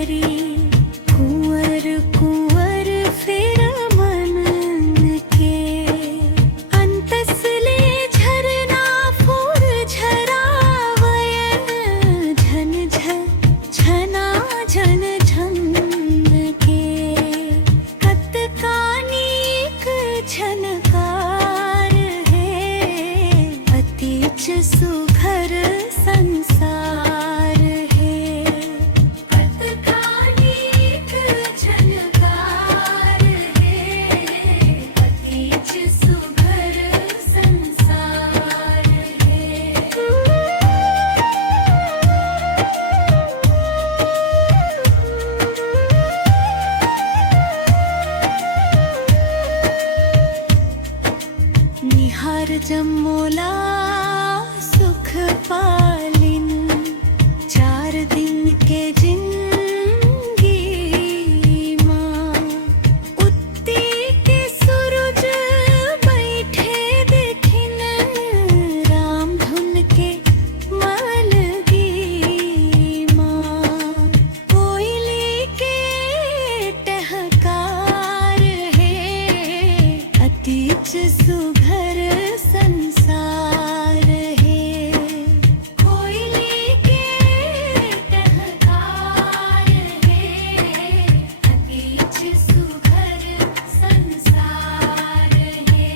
करी कुंवर कुंवर फिर मन के अंतसले झरना फूल झरावयन झन झन झना झन झन के कतकानीक झनकार है अतिच सुघर संसार है कतकानीक झनकार है अतिच सुघर संसार है। निहार जमोला सुख पालिन 4 दिन के जिंदगी माँ उत्ती के सूरज बैठे देखिन राम धुन के मलगी माँ कोयली के टहकार है अतिच सुघर संसार है कोयली के टहकार है अतिच सुघर संसार है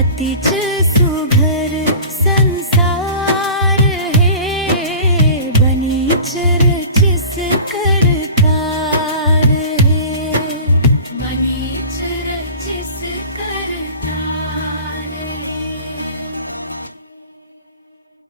अतिच सुघर संसार है बनीच रचिस करतार है बनीच रचिस कर